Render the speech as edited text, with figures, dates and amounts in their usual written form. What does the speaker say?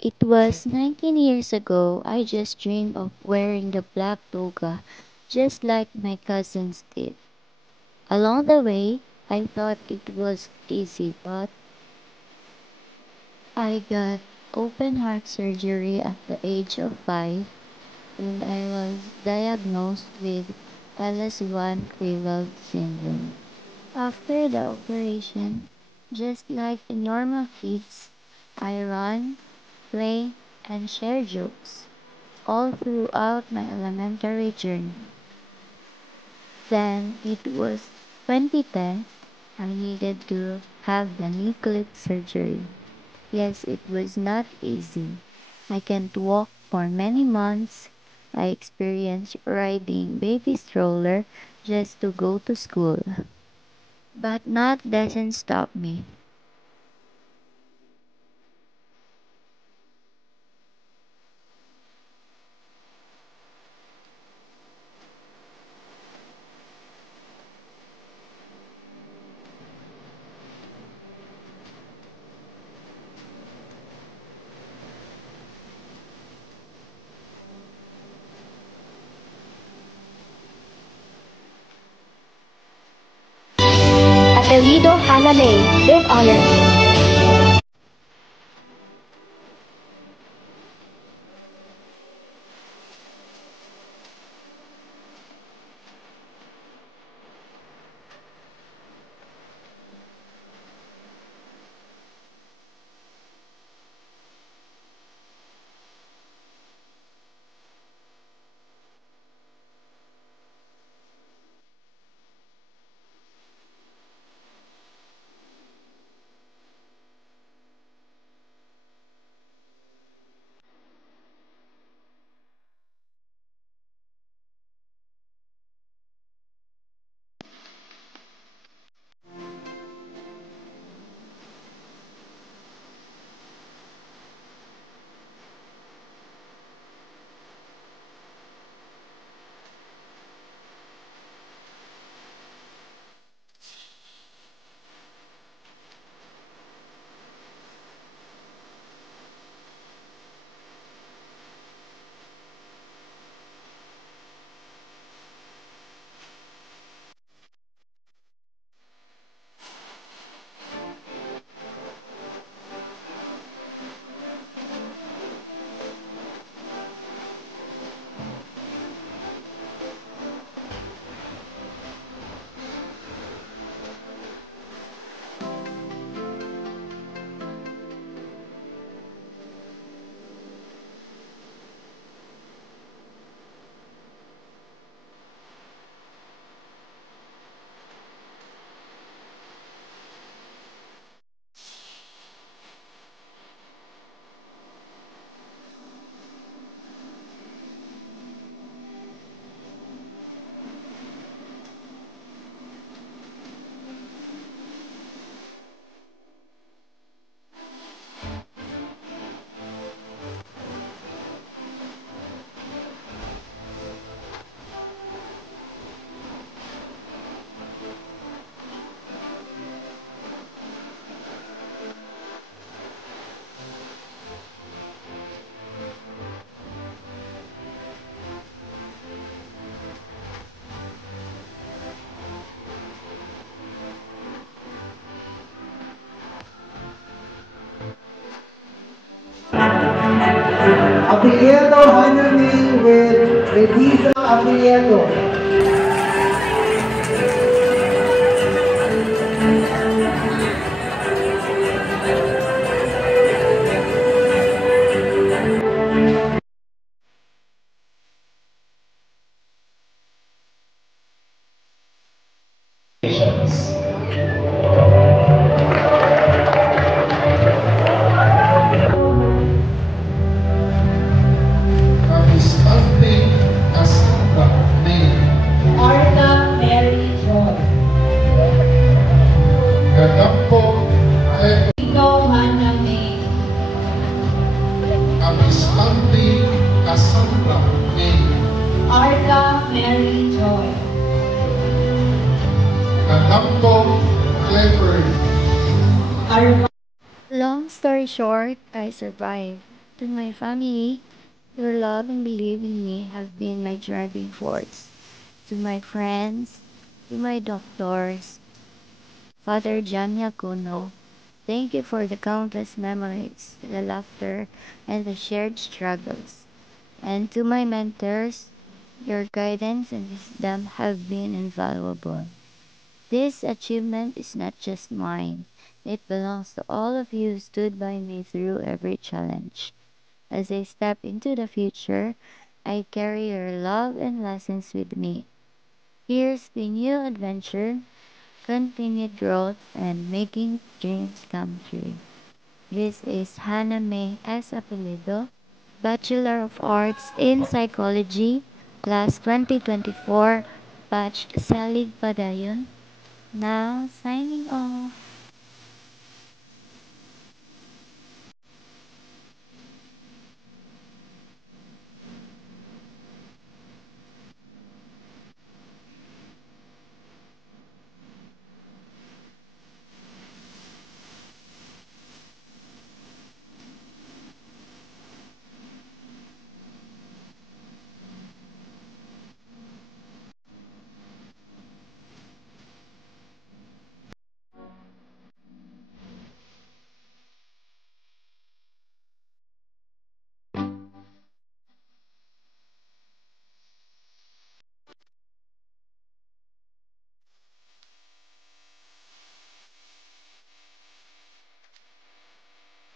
It was 19 years ago. I just dreamed of wearing the black toga just like my cousins did. Along the way, I thought it was easy, but I got open heart surgery at the age of 5 and I was diagnosed with LS1 Creutzfeldt syndrome. After the operation, just like the normal kids, I run, play, and share jokes all throughout my elementary journey. Then it was 2010, I needed to have the knee clip surgery. Yes, it was not easy. I can't walk for many months. I experienced riding baby stroller just to go to school. But that doesn't stop me. Apellido Hanamei, with honor. Apelyido Hanami with Revisa Apelyido. Abisante Cassandra May, Arna Mary Joy. Gadampo Clever, Ito Hanamei. Abisante Cassandra May, Arna Mary Joy. Gadampo Clever, Arma Long story short, I survived. To my family, your love and belief in me have been my driving force. To my friends, to my doctors, Father John Yacuno, thank you for the countless memories, the laughter, and the shared struggles. And to my mentors, your guidance and wisdom have been invaluable. This achievement is not just mine. It belongs to all of you who stood by me through every challenge. As I step into the future, I carry your love and lessons with me. Here's the new adventure, continued growth, and making dreams come true. This is Hannah May S. Apelido, Bachelor of Arts in Psychology, Class 2024, Batch Salid Padayon. Now, signing off.